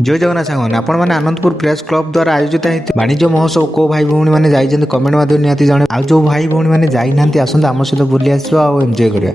जय जगन्नाथ सागवान आपण मैंने Anandpur press club द्वारा आयोजित वाणिज्य महोत्सव को भाई भौणी मैंने जाइए कमेंट माध्यम निहाती जन आज जो भाई भौणी मैंने जाई आसते आम सहित बुली आस एंजॉय करिया।